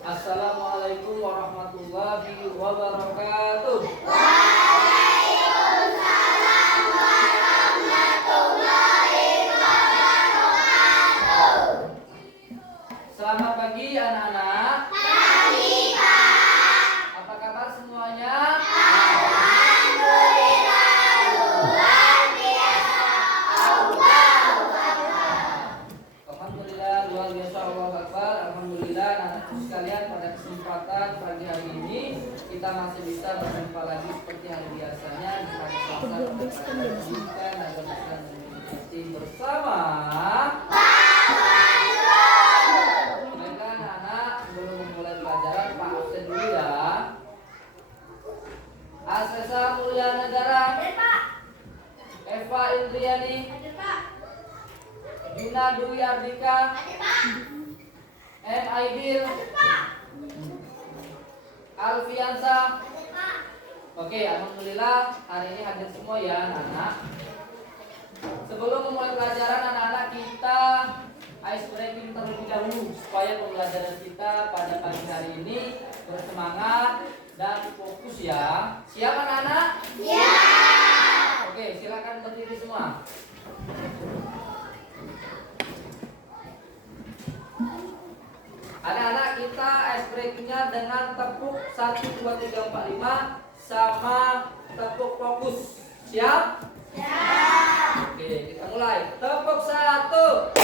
Assalamualaikum warahmatullahi wabarakatuh. Waalaikumsalam warahmatullahi wabarakatuh. Selamat pagi anak-anak. Pagi, Pak. Apa kabar semuanya? Alhamdulillah luar biasa. Allahu Akbar. Alhamdulillah luar biasa, Allahu Akbar. Alhamdulillah anak-anakku sekalian, pada kesempatan pagi hari ini kita masih bisa berjumpa lagi seperti hari biasanya di hari Selasa pendidikan agar bisa mengikuti bersama. Baiklah anak-anak, sebelum memulai pelajaran Pak absen dulu ya. Asesa Mulia Negara, Eva Indriani, Yuna Dwi Ardika, M. Aibil, Alfiansa. Oke, alhamdulillah hari ini hadir semua ya anak-anak. Sebelum memulai pelajaran anak-anak, kita ice breaking terlebih dahulu supaya pembelajaran kita pada pagi hari ini bersemangat dan fokus ya. Siap anak-anak? Ya. Oke, silakan berdiri semua. Anak-anak, kita ice breakingnya dengan tepuk 1, 2, 3, 4, 5 sama tepuk fokus. Siap? Ya. Oke, kita mulai. Tepuk 1,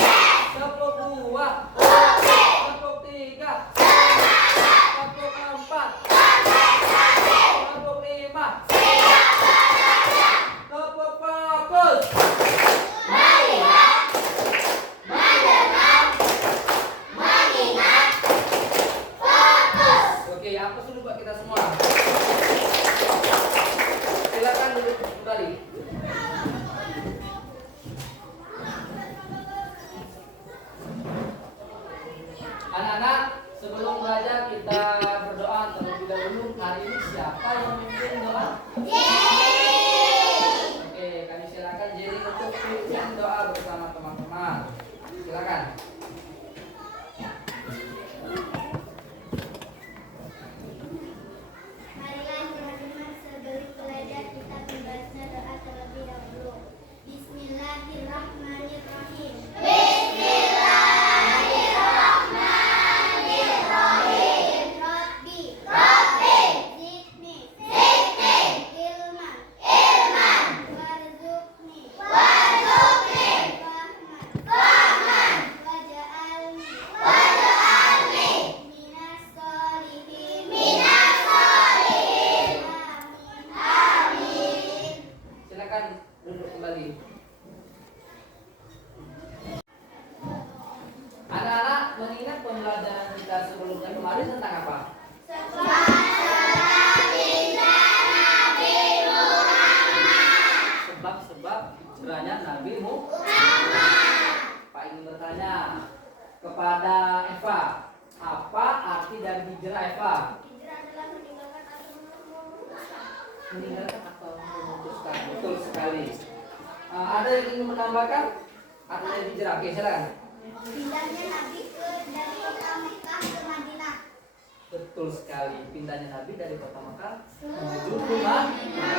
tepuk 2, Oke. tepuk 3, Semangat. tepuk 4, Konsentrasi. tepuk 5, Siap bekerja. tepuk fokus. Melihat, mendengar, mengingat, fokus. Oke, hapus dulu buat kita semua. Silakan duduk kembali. Anak-anak, sebelum belajar kita berdoa terlebih dahulu. Hari ini siapa yang memimpin doa? Oke, kami silakan Jerry untuk pimpin doa bersama teman-teman. Silakan. Marilah teman-teman sebelum belajar kita membaca doa terlebih dahulu. Bismillahirrahmanirrahim. Bismillahirrahmanirrahim. Rabbi. Rabbi. Zidni. Zidni. Ilman. Ilman. Warzuqni. Warzuqni. Fahman. Fahman. Waj'alni. Waj'alni. Minas sholihin. Minas sholihin. Amin. Amin. Silakan duduk kembali. Anak-anak, mengingat pembelajaran kita sebelumnya kemarin tentang apa? Sebab-sebab hijrahnya Nabi Muhammad. Pak ingin bertanya kepada Eva, apa arti dari hijrah Eva? Meninggalkan atau memutuskan. Betul sekali. Ada yang ingin menambahkan arti dari hijrah? Oke, silakan. Pindahnya Nabi dari kota Mekah ke Madinah. Betul sekali, pindahnya Nabi dari kota Mekah menuju ke Madinah.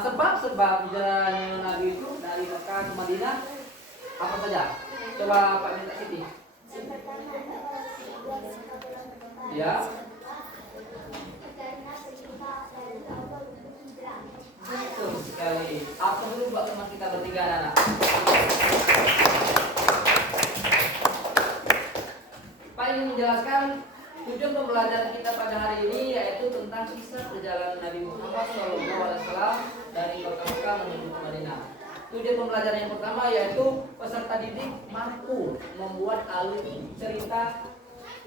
Sebab-sebab hijrahnya Nabi itu dari Mekah ke Madinah apa saja? Coba Pak minta Siti. Yang pertama adalah buat sekolah berdoa. Ya. Karena perintah dari Allah untuk hijrah. Betul sekali. Apa dulu buat teman kita bertiga anak? Pak ingin menjelaskan tujuan pembelajaran kita pada hari ini yaitu tentang kisah perjalanan Nabi Muhammad SAW dari kota Mekah menuju ke Madinah. Tujuan pembelajaran yang pertama yaitu peserta didik mampu membuat alur cerita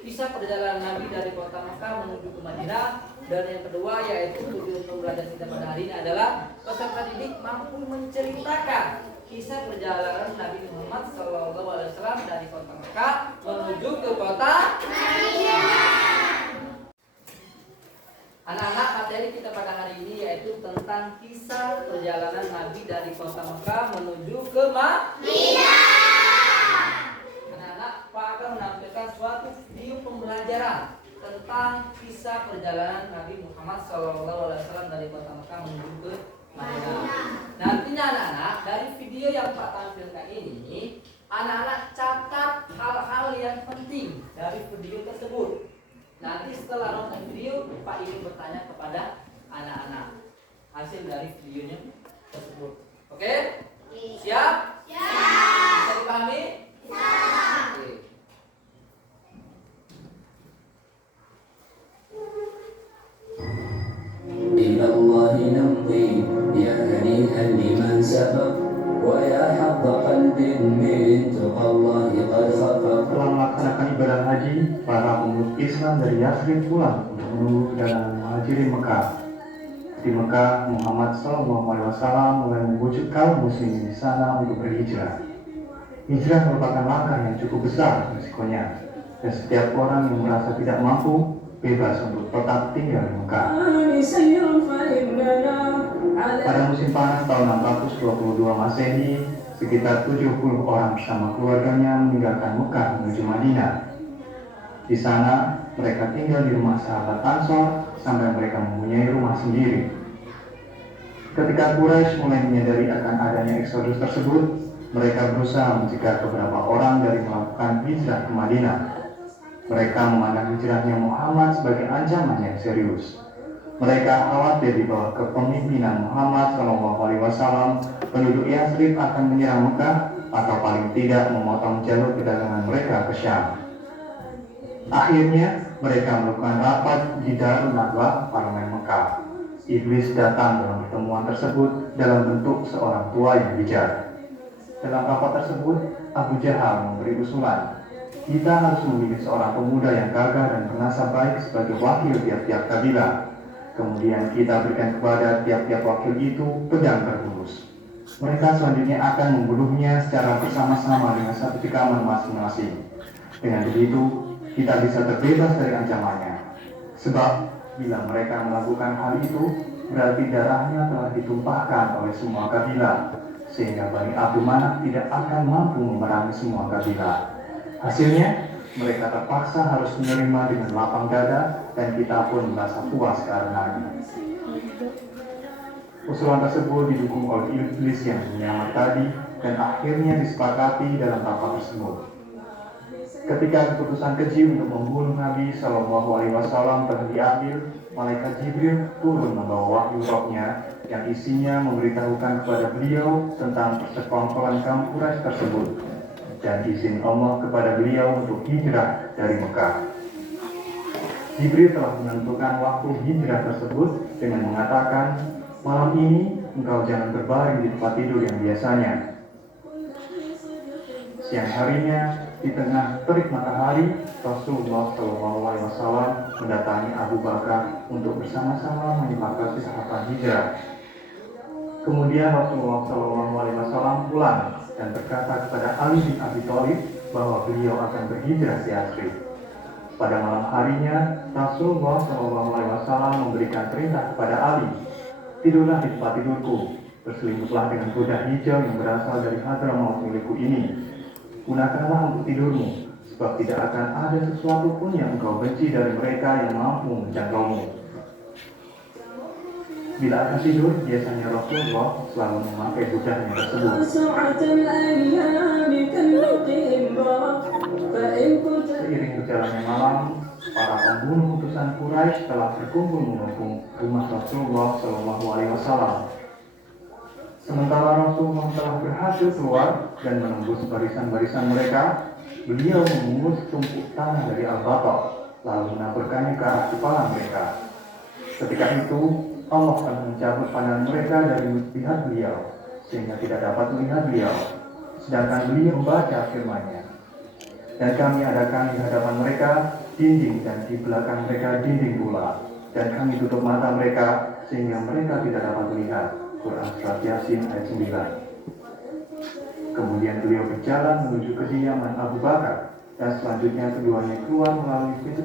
kisah perjalanan Nabi dari kota Mekah menuju ke Madinah. Dan yang kedua yaitu tujuan pembelajaran kita pada hari ini adalah peserta didik mampu menceritakan kisah perjalanan Nabi Muhammad SAW dari kota Mekah menuju ke kota Madinah. Anak-anak, materi kita pada hari ini yaitu tentang kisah perjalanan Nabi dari kota Mekah menuju ke Madinah. perjalanan Nabi Muhammad SAW dari kota Mekah menuju ke Madinah. Nantinya anak-anak, dari video yang Pak tampilkan ini, anak-anak catat hal-hal yang penting dari video tersebut. Nanti setelah nonton video, Pak ingin bertanya kepada anak-anak hasil dari videonya tersebut. Oke? Siap? Siap. Bisa dipahami? Siap. Oke. إلى الله نمضي يا هنيئا لمن سبق ويا حظ قلب من تقى الله قد خفق. Setelah melaksanakan ibadah haji, para pemeluk Islam dari Yathrib pulang untuk menunggu kedatangan muhajirin Mekah. Di Mekah, Muhammad SAW mulai membujuk kaum muslimin di sana untuk berhijrah. Hijrah merupakan langkah yang cukup besar risikonya, dan setiap orang yang merasa tidak mampu bebas untuk tetap tinggal di Mekah. Pada musim panas tahun 622 Masehi, sekitar 70 orang bersama keluarganya meninggalkan Mekah menuju Madinah. Di sana, mereka tinggal di rumah sahabat Ansor sampai mereka mempunyai rumah sendiri. Ketika Quraisy mulai menyadari akan adanya eksodus tersebut, mereka berusaha mencegah beberapa orang dari melakukan hijrah ke Madinah. Mereka memandang hijrahnya Muhammad sebagai ancaman yang serius. Mereka khawatir di bawah kepemimpinan Muhammad SAW, penduduk Yathrib akan menyerang Mekah atau paling tidak memotong jalur perdagangan mereka ke Syam. Akhirnya, mereka melakukan rapat di Darun Nadwah, Parlemen Mekah. Iblis datang dalam pertemuan tersebut dalam bentuk seorang tua yang bijak. Dalam rapat tersebut, Abu Jahal memberi usulan, kita harus memilih seorang pemuda yang gagah dan bernasab baik sebagai wakil tiap-tiap kabilah. Kemudian kita berikan kepada tiap-tiap wakil itu pedang berhunus. Mereka selanjutnya akan membunuhnya secara bersama-sama dengan satu tikaman masing-masing. Dengan begitu, kita bisa terbebas dari ancamannya. Sebab, bila mereka melakukan hal itu, berarti darahnya telah ditumpahkan oleh semua kabilah, sehingga Bani Abdul Manaf tidak akan mampu memerangi semua kabilah. Hasilnya, mereka terpaksa harus menerima dengan lapang dada dan kita pun merasa puas karenanya. Usulan tersebut didukung oleh iblis yang menyamar tadi dan akhirnya disepakati dalam rapat tersebut. Ketika keputusan keji untuk membunuh Nabi SAW telah diambil, malaikat Jibril turun membawa wahyu rohnya yang isinya memberitahukan kepada beliau tentang persekongkolan kaum Quraisy tersebut dan izin Allah kepada beliau untuk hijrah dari Mekah. Jibril telah menentukan waktu hijrah tersebut dengan mengatakan, malam ini engkau jangan berbaring di tempat tidur yang biasanya. Siang harinya, di tengah terik matahari, Rasulullah SAW mendatangi Abu Bakar untuk bersama-sama menyepakati tahapan hijrah. Kemudian Rasulullah SAW pulang dan berkata kepada Ali bin Abi Thalib bahwa beliau akan berhijrah di Yathrib. Pada malam harinya, Rasulullah SAW memberikan perintah kepada Ali, tidurlah di tempat tidurku, berselimutlah dengan kuda hijau yang berasal dari Hadramaut milikku ini. Gunakanlah untuk tidurmu, sebab tidak akan ada sesuatu pun yang engkau benci dari mereka yang mampu menjangkaumu. Bila akan tidur, biasanya Rasulullah selalu memakai kudanya tersebut. Seiring berjalannya malam, para pembunuh utusan Quraisy telah berkumpul mengepung rumah Rasulullah SAW. Sementara Rasulullah telah berhasil keluar dan menembus barisan-barisan mereka, beliau memungut tumpuk tanah dari Al-Baqah, lalu menaburkannya ke arah kepala mereka. Ketika itu, Allah akan mencabut pandangan mereka dari melihat beliau, sehingga tidak dapat melihat beliau, sedangkan beliau membaca firman-Nya. Dan kami adakan di hadapan mereka dinding dan di belakang mereka dinding pula, dan kami tutup mata mereka sehingga mereka tidak dapat melihat. Quran Surat Yasin ayat 9. Kemudian beliau berjalan menuju kediaman Abu Bakar, dan selanjutnya keduanya keluar melalui pintu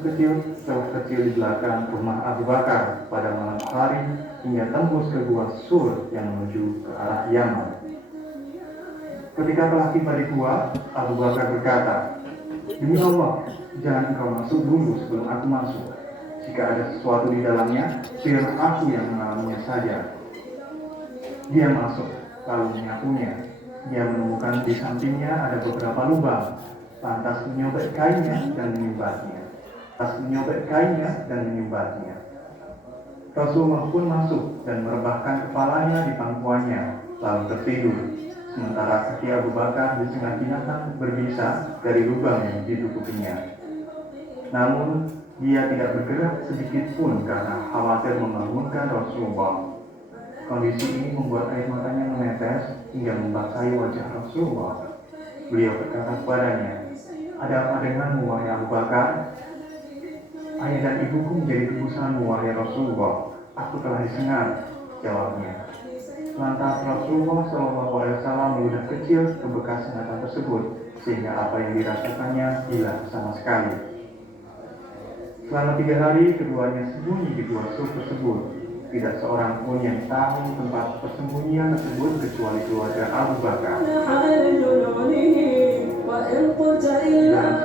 celah kecil di belakang rumah Abu Bakar pada malam hari hingga tembus ke gua Sur yang menuju ke arah Yaman. Ketika telah tiba di gua, Abu Bakar berkata, demi Allah, jangan engkau masuk dulu sebelum aku masuk. Jika ada sesuatu di dalamnya, biar aku yang mengalaminya saja. Dia masuk, lalu menyapunya. Dia menemukan di sampingnya ada beberapa lubang, lantas menyobek kainnya dan menyumbatnya. Rasulullah pun masuk dan merebahkan kepalanya di pangkuannya, lalu tertidur. Sementara kaki Abu Bakar disengat binatang berbisa dari lubang yang ditutupinya. Namun, dia tidak bergerak sedikit pun karena khawatir membangunkan Rasulullah. Kondisi ini membuat air matanya menetes hingga membasahi wajah Rasulullah. Beliau berkata kepadanya, "Ada apa denganmu, wahai Abu Bakar?" "Ayah dan ibuku menjadi tebusanmu, wahai Rasulullah. Aku telah disengat," jawabnya. Lantas Rasulullah SAW meludah kecil ke bekas sengatan tersebut, sehingga apa yang dirasakannya hilang sama sekali. Selama 3 hari, keduanya sembunyi di gua Sur tersebut. Tidak seorang pun yang tahu tempat persembunyian tersebut kecuali keluarga Abu Bakar. Dalam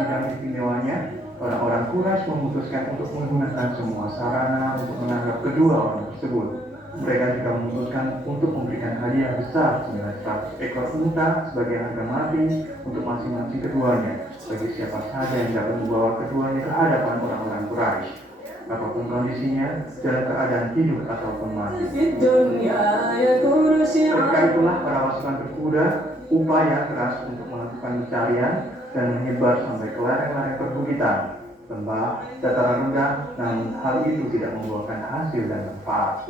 sidang istimewanya, orang-orang Quraisy memutuskan untuk menggunakan semua sarana untuk menangkap kedua orang tersebut. Mereka juga memutuskan untuk memberikan hadiah besar senilai 100 ekor unta sebagai harga mati untuk masing-masing keduanya, bagi siapa saja yang dapat membawa keduanya ke hadapan orang-orang Quraisy, apapun kondisinya, dalam keadaan hidup ataupun mati. Ketika itulah para pasukan berkuda upaya keras untuk melakukan pencarian dan menyebar sampai ke lereng-lereng perbukitan, lembah, dataran rendah, namun hal itu tidak membuahkan hasil dan manfaat.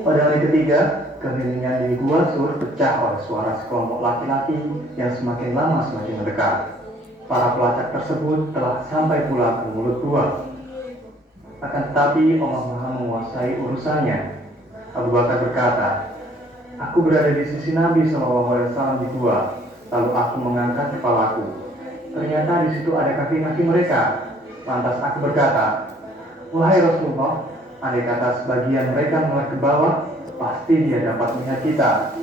Pada hari ketiga, kekelilingan di Gua Sur pecah oleh suara sekelompok laki-laki yang semakin lama semakin mendekat. Para pelacak tersebut telah sampai pula ke mulut gua. Akan tetapi Allah Maha menguasai urusannya. Abu Bakar berkata, "Aku berada di sisi Nabi SAW di gua, lalu aku mengangkat kepalaku. Ternyata di situ ada kaki-kaki mereka. Lantas aku berkata, 'Wahai Rasulullah, andai kata sebagian mereka mulai ke bawah, pasti dia dapat melihat kita.'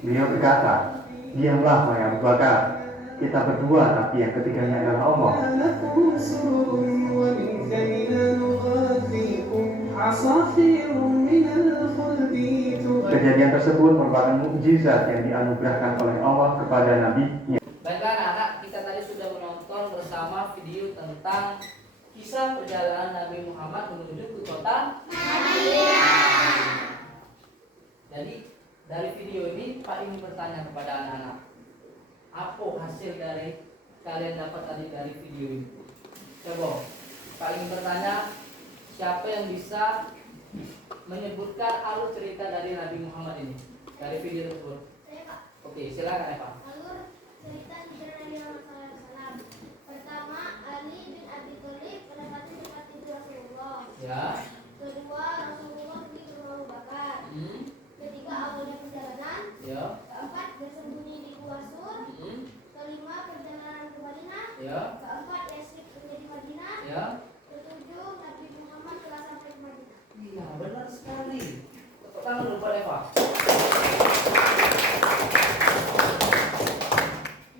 Beliau berkata, 'Diamlah, wahai Abu Bakar. Kita berdua, tapi yang ketiganya adalah Allah.'" Kejadian tersebut merupakan mukjizat yang dianugerahkan oleh Allah kepada Nabi-Nya. Baiklah anak-anak, kita tadi sudah menonton bersama video tentang kisah perjalanan Nabi Muhammad menuju ke kota Madinah. Jadi dari video ini Pak ingin bertanya kepada anak-anak, apa hasil dari kalian dapat tadi dari video ini? Coba Pak ingin bertanya, siapa yang bisa menyebutkan alur cerita dari Nabi Muhammad ini dari video tersebut? Saya, Pak. Oke, silakan Eva. Alur cerita hijrah Nabi Muhammad SAW. Pertama, Ali bin Abi Thalib menempati tempat tidur Rasulullah. Ya. Kedua, Rasulullah pergi ke rumah Abu Bakar. Ketiga, awalnya perjalanan. Ya. Keempat, bersembunyi di Gua Sur. Kelima, perjalanan ke Madinah. Ya. Keempat, Yasrib menjadi Madinah. Ya. Ketujuh, Nabi Muhammad telah sampai ke Madinah. Iya, benar sekali. Tepuk tangan dulu Pak Eva.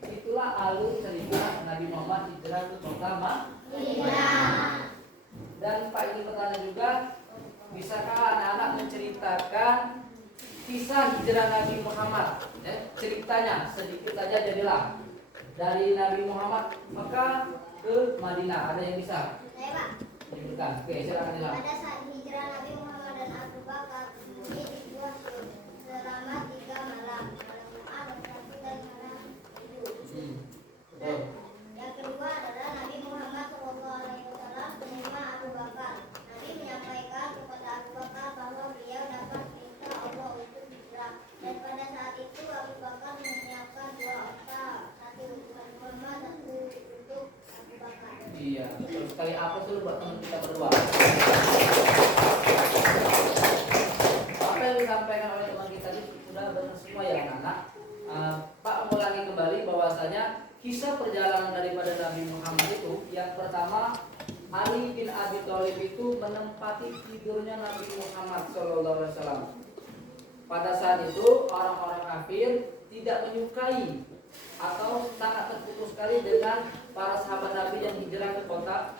Itulah alur cerita Nabi Muhammad hijrah ke kota Madinah. Dan Pak ingin bertanya juga, bisakah anak-anak menceritakan kisah hijrah Nabi Muhammad? Ceritanya sedikit saja jadilah dari Nabi Muhammad Mekah ke Madinah. Ada yang bisa Saya, Pak. menyebutkan? Oke, silakan Nila. Pada saat hijrah Nabi Muhammad dan Abu Bakar bersembunyi di Gua Sur selama 3 malam. Malam Jumat, Sabtu dan malam Minggu. Betul. Yang kedua adalah Nabi Muhammad SAW menerima Abu Bakar. Nabi menyampaikan kepada Abu Bakar bahwa beliau dapat perintah Allah untuk hijrah. Dan pada saat itu Abu Bakar menyiapkan 2 onta, satu untuk Nabi Muhammad, satu untuk Abu Bakar. Iya, betul sekali. Apa dulu buat teman kita berdua? Apa yang disampaikan oleh teman kita ini sudah benar semua ya anak-anak. Pak mengulangi kembali bahwasanya kisah perjalanan daripada Nabi Muhammad itu, yang pertama Ali bin Abi Thalib itu menempati tidurnya Nabi Muhammad SAW. Pada saat itu orang-orang kafir tidak menyukai atau sangat terputus sekali dengan para sahabat Nabi yang hijrah ke kota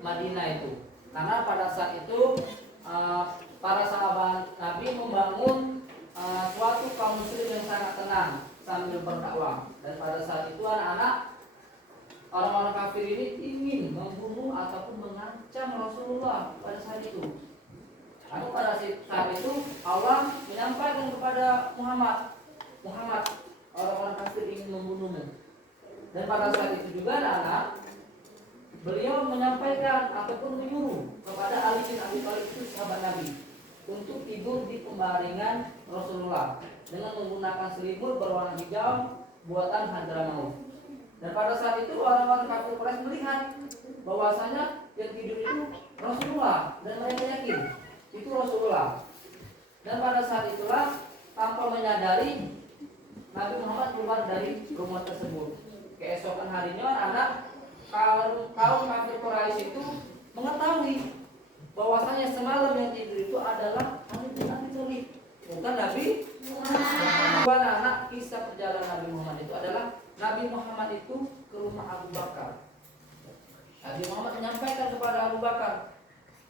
Madinah itu. Karena pada saat itu para sahabat Nabi membangun suatu kaum muslim yang sangat tenang sambil berdakwah. Dan pada saat itu anak-anak orang-orang kafir ini ingin membunuh ataupun mengancam Rasulullah pada saat itu. Lalu pada saat itu Allah menyampaikan kepada Muhammad, orang-orang kafir ingin membunuhmu. Dan pada saat itu juga anak-anak beliau menyampaikan ataupun menyuruh kepada Ali bin Abi Thalib itu sahabat Nabi untuk tidur di pembaringan Rasulullah dengan menggunakan selimut berwarna hijau buatan Hadramaut. Dan pada saat itu orang-orang kafir Quraisy melihat bahwasanya yang tidur itu Rasulullah dan mereka yakin itu Rasulullah. Dan pada saat itulah tanpa menyadari Nabi Muhammad keluar dari rumah tersebut. Keesokan harinya anak kaum kafir Quraisy itu mengetahui bahwasanya semalam yang tidur itu adalah Ali bin Abi Thalib, bukan Nabi Muhammad. Anak kisah perjalanan Nabi Muhammad itu adalah Nabi Muhammad itu ke rumah Abu Bakar. Nabi Muhammad menyampaikan kepada Abu Bakar,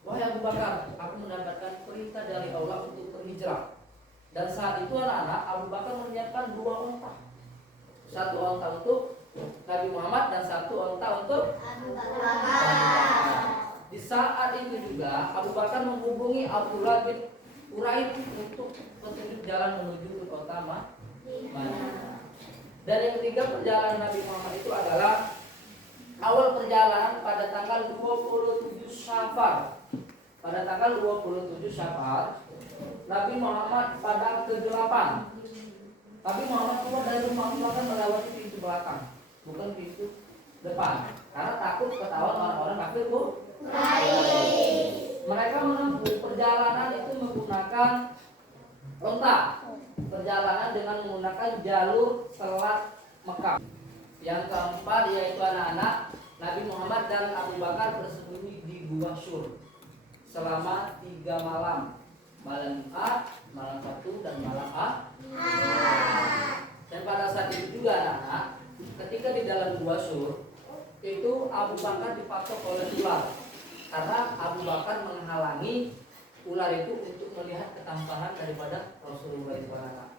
wahai Abu Bakar, aku mendapatkan perintah dari Allah untuk berhijrah. Dan saat itu anak-anak Abu Bakar menyiapkan 2 unta, 1 unta untuk Nabi Muhammad dan 1 unta untuk Abu Bakar. Di saat itu juga Abu Bakar menghubungi Abdullah bin Uraid untuk petunjuk jalan menuju ke kota Madinah. Dan yang ketiga perjalanan Nabi Muhammad itu adalah awal perjalanan pada tanggal 27 Syafar. Pada tanggal 27 Syafar Nabi Muhammad pada ke-8. Nabi Muhammad keluar dari rumah Abu Bakar melewati pintu belakang, bukan pintu depan, karena takut ketahuan orang-orang kafir Mereka menempuh perjalanan itu menggunakan onta. Perjalanan dengan menggunakan jalur selat Mekah. Yang keempat yaitu anak-anak Nabi Muhammad dan Abu Bakar bersembunyi di Gua Syur selama 3 malam. Malam Jumat, malam Sabtu, dan malam Ahad. Dan pada saat itu juga anak-anak, ketika di dalam Gua Syur itu Abu Bakar dipatok oleh ular. Karena Abu Bakar menghalangi ular itu untuk melihat ketampanan daripada Rasulullah itu anak-anak.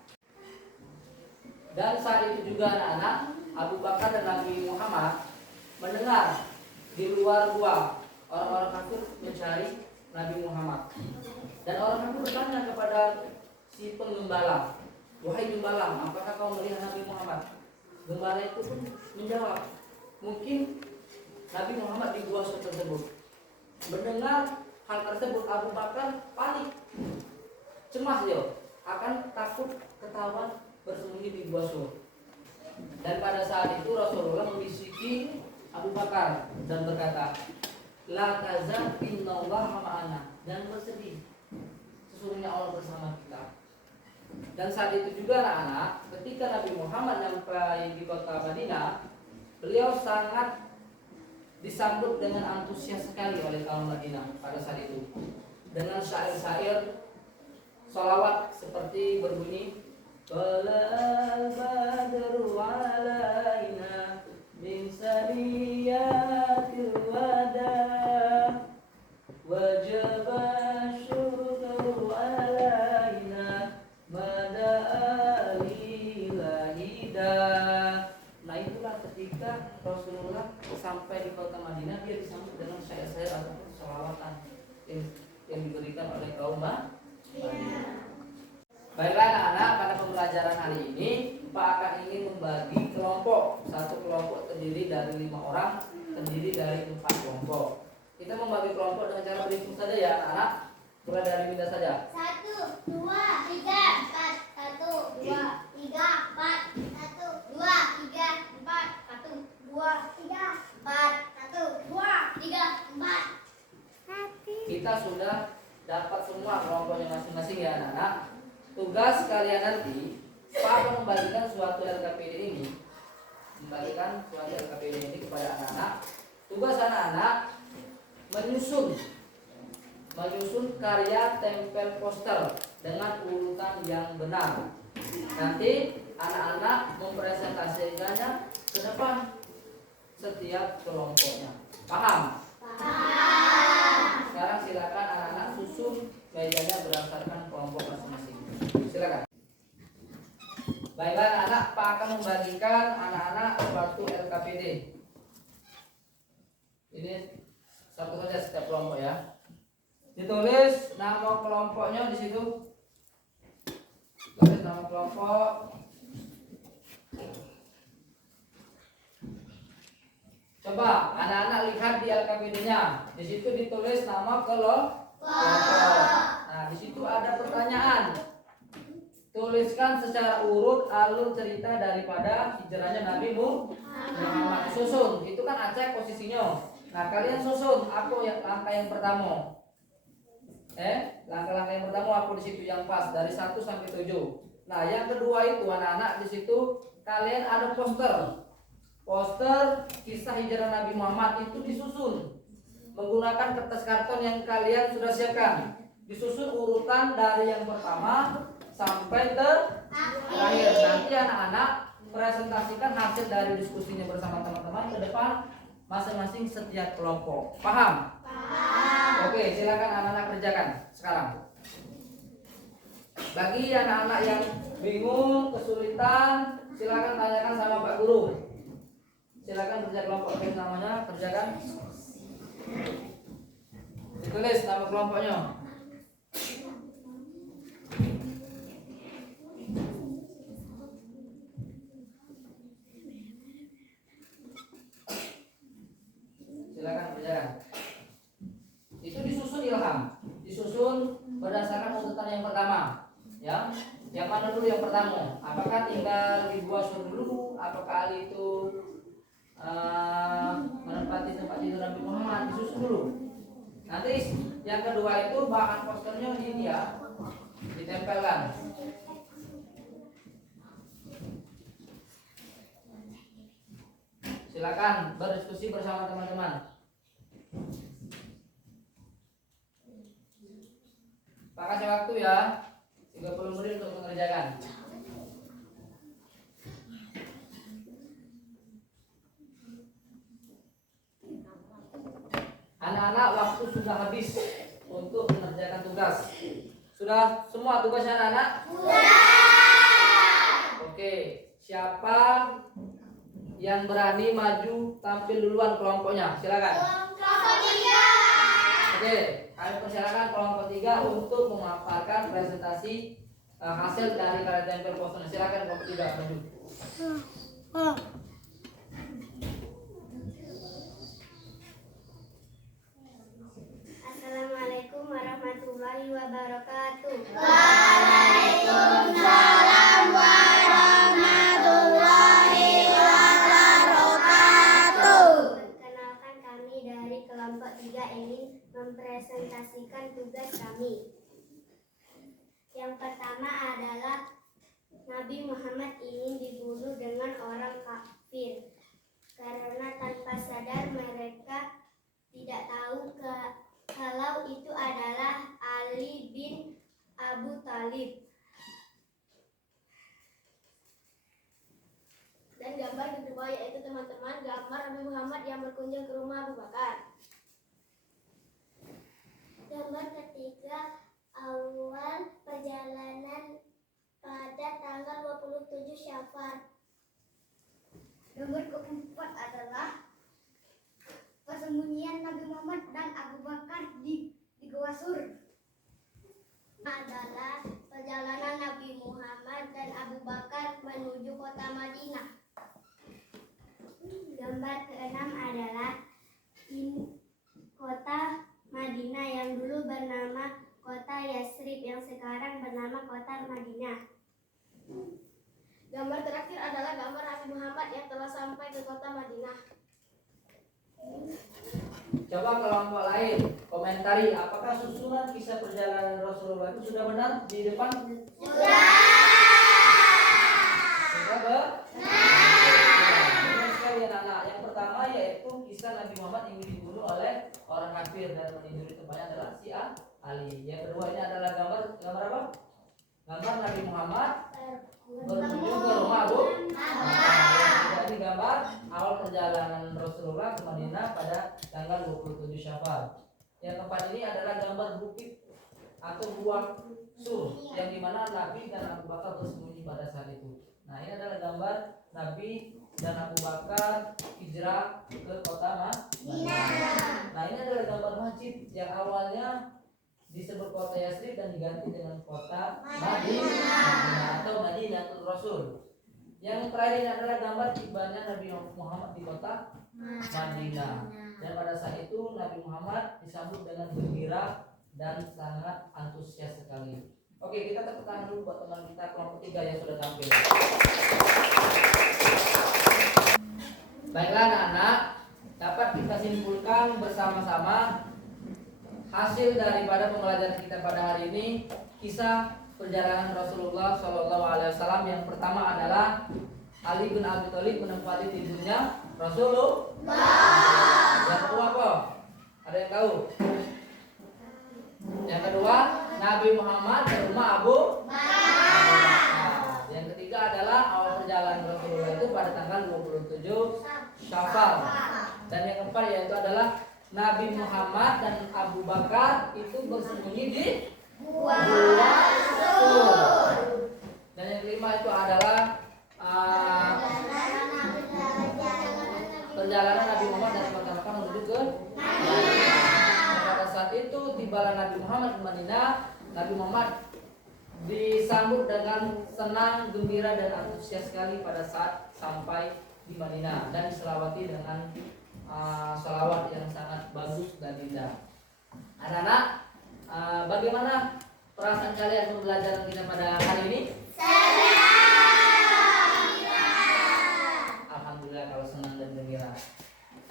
Dan saat itu juga anak-anak Abu Bakar dan Nabi Muhammad mendengar di luar gua orang-orang kafir mencari Nabi Muhammad. Dan orang kafir bertanya kepada si penggembala, wahai gembala, apakah kau melihat Nabi Muhammad? Gembala itu pun menjawab, mungkin Nabi Muhammad di gua tersebut. Mendengar hal tersebut Abu Bakar panik, cemas dia, akan takut ketahuan bersembunyi di Gua Syur. Dan pada saat itu Rasulullah membisiki Abu Bakar dan berkata, la tazal innallaha ma'ana, dan bersedih, sesungguhnya Allah bersama kita. Dan saat itu juga anak-anak, ketika Nabi Muhammad sampai di kota Madinah, beliau sangat disambut dengan antusias sekali oleh kaum Madinah pada saat itu, dengan syair-syair sholawat seperti berbunyi, Qalal badru alaina min saniyatil wada wajaba syukru alaina mada alilahida. Nah itulah ketika Rasulullah sampai di kota Madinah, dia disambut dengan syair-syair ataupun sholawatan yang diberikan oleh kaum Madinah. Baiklah anak-anak, pada pembelajaran hari ini Pak akan ingin membagi kelompok. Satu kelompok terdiri dari 5 orang, terdiri dari 4 kelompok. Kita membagi kelompok dengan cara berhitung saja ya anak-anak. Mulai dari Winda saja. 1, 2, 3, 4. 1, 2, 3, 4. 1, 2, 3, 4. 1, 2, 3, 4. 1, 2, 3, 4. Kita sudah dapat semua kelompoknya masing-masing ya anak-anak. Tugas kalian nanti, Pak akan membagikan suatu LKPD ini, kepada anak-anak. Tugas anak-anak menyusun karya tempel poster dengan urutan yang benar. Nanti anak-anak mempresentasikannya ke depan setiap kelompoknya. Paham? Sekarang silakan anak-anak susun mejanya berdasarkan kelompok masing-masing. Silakan. Baiklah anak-anak, Pak akan membagikan anak-anak suatu LKPD. Ini satu saja setiap kelompok ya. Ditulis nama kelompoknya di situ. Tulis nama kelompok. Coba anak-anak lihat di LKPD-nya. Di situ ditulis nama kelompok. Nah, di situ ada pertanyaan. Tuliskan secara urut alur cerita daripada hijrahnya Nabi Muhammad. Susun, itu kan acak posisinya. Nah, kalian susun. Aku yang langkah yang pertama. Langkah-langkah yang pertama aku di situ yang pas dari 1 sampai 7. Nah, yang kedua itu anak-anak di situ kalian ada poster. Poster kisah hijrah Nabi Muhammad itu disusun menggunakan kertas karton yang kalian sudah siapkan. Disusun urutan dari yang pertama sampai terakhir. Nanti anak-anak presentasikan hasil dari diskusinya bersama teman-teman ke depan masing-masing setiap kelompok. Paham? Paham. Oke, silakan anak-anak kerjakan sekarang. Bagi anak-anak yang bingung, kesulitan, silakan tanyakan sama Pak Guru. Silakan kerja kelompok namanya, kerjakan. Ditulis nama kelompoknya. Silakan kerjakan. Itu disusun Ilham. Disusun berdasarkan urutan yang pertama. Ya. Yang mana dulu yang pertama? Apakah tinggal di Gua Sur dulu? Apakah Ali itu menempati tempat tidur Nabi Muhammad? Disusun dulu. Nanti yang kedua itu bahan posternya ini ya, ditempelkan. Silakan berdiskusi bersama teman-teman. Pak kasih waktu ya 30 menit untuk mengerjakan. Anak-anak, waktu sudah habis untuk mengerjakan tugas. Sudah semua tugasnya anak-anak? Sudah. Oke, siapa yang berani maju tampil duluan kelompoknya? Silakan. Kelompok 3. Oke, kami persilakan kelompok 3 untuk memaparkan presentasi hasil dari karya tempel poster. Silakan kelompok 3 maju. Assalamualaikum warahmatullahi wabarakatuh. Waalaikumsalam warahmatullahi wabarakatuh. Perkenalkan, kami dari kelompok 3 ingin mempresentasikan tugas kami. Yang pertama adalah Nabi Muhammad ingin dibunuh dengan orang kafir karena tanpa sadar mereka tidak tahu kalau itu adalah Ali bin Abu Thalib. Dan gambar kedua yaitu teman-teman gambar Nabi Muhammad yang berkunjung ke rumah Abu Bakar. Gambar ketiga awal perjalanan pada tanggal 27 Syawal. Gambar keempat adalah persembunyian Nabi Muhammad dan Abu Bakar di Gua Sur. Adalah perjalanan Nabi Muhammad dan Abu Bakar menuju kota Madinah. Gambar keenam adalah kota Madinah yang dulu bernama kota Yasrib yang sekarang bernama kota Madinah. Gambar terakhir adalah gambar Nabi Muhammad yang telah sampai ke kota Madinah. Coba kelompok lain komentari apakah susunan kisah perjalanan Rasulullah itu sudah benar di depan? Sudah benar. Sekali anak-anak. Yang pertama yaitu kisah Nabi Muhammad yang dibunuh oleh orang kafir dan meniduri tempatnya adalah si Ali. Yang kedua ini adalah gambar apa? Gambar Nabi Muhammad berkunjung ke rumah Abu Bakar. Ini gambar awal perjalanan Rasulullah Rasulullah ke Madinah pada tanggal 27 Syawal. Yang keempat ini adalah gambar bukit atau buah sur yang dimana Nabi dan Abu Bakar bersembunyi pada saat itu. Nah, ini adalah gambar Nabi dan Abu Bakar hijrah ke kota Madinah. Nah, ini adalah gambar masjid yang awalnya disebut kota Yasrib dan diganti dengan kota Madinah atau Madinatul Rasul. Yang terakhir ini adalah gambar tibanya Nabi Muhammad di kota Madinah. Dan pada saat itu Nabi Muhammad disambut dengan gembira dan sangat antusias sekali. Oke, kita tepuk tangan dulu buat teman kita kelompok 3 yang sudah tampil. Baiklah anak-anak, dapat kita simpulkan bersama-sama hasil daripada pembelajaran kita pada hari ini, kisah perjalanan Rasulullah SAW. Yang pertama adalah Ali bin Abi Thalib menempati tidurnya Rasulullah. Yang kedua apa? Ada yang tahu? Yang kedua, Nabi Muhammad ke rumah Abu Bakar. Nah, yang ketiga adalah awal perjalanan Rasulullah itu pada tanggal 27 Syawal. Dan yang keempat yaitu adalah Nabi Muhammad dan Abu Bakar itu bersembunyi di Gua Sur. Dan yang kelima itu adalah perjalanan Nabi Muhammad dari kota Mekah menuju ke Madinah. Pada saat itu tibalah Nabi Muhammad di Madinah, Nabi Muhammad disambut dengan senang, gembira dan antusias sekali pada saat sampai di Madinah dan diselawati dengan salawat yang sangat bagus dan indah. Anak-anak, bagaimana perasaan kalian pembelajaran kita pada hari ini? Alhamdulillah kalau senang dan gembira.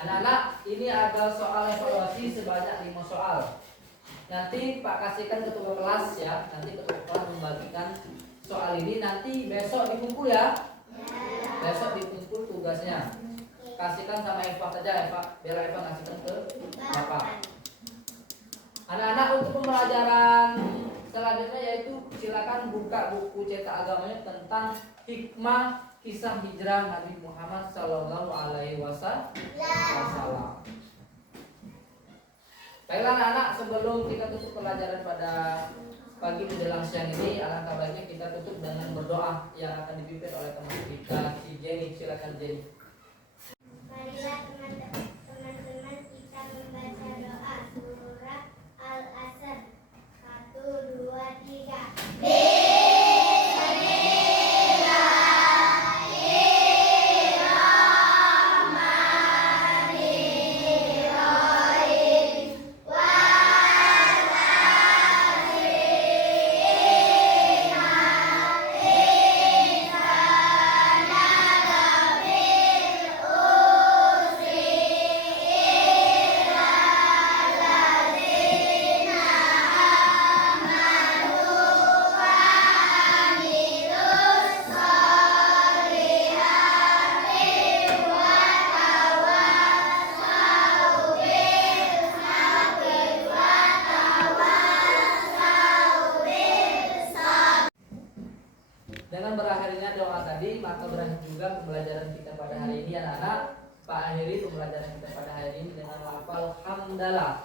Anak-anak, ini ada soal evaluasi sebanyak 5 soal. Nanti Pak kasihkan ketua kelas ya. Nanti ketua kelas membagikan soal ini. Nanti besok dikumpul ya. Besok dikumpul tugasnya. Kasihkan sama Eva saja, biar Eva ngasihkan ke Bapak. Anak-anak, untuk pembelajaran selanjutnya yaitu silakan buka buku cetak agamanya tentang hikmah kisah hijrah Nabi Muhammad Sallallahu Alaihi Wasallam. Baiklah anak-anak, sebelum kita tutup pelajaran pada pagi menjelang siang ini, alangkah baiknya kita tutup dengan berdoa yang akan dipimpin oleh teman kita, si Jenny. Silakan Jenny. Marilah teman-teman kita membaca doa surat Al-Asr 1, 2, 3. Dengan berakhirnya doa tadi, maka berakhir juga pembelajaran kita pada hari ini anak-anak. Pak akhiri pembelajaran kita pada hari ini dengan lafal hamdalah.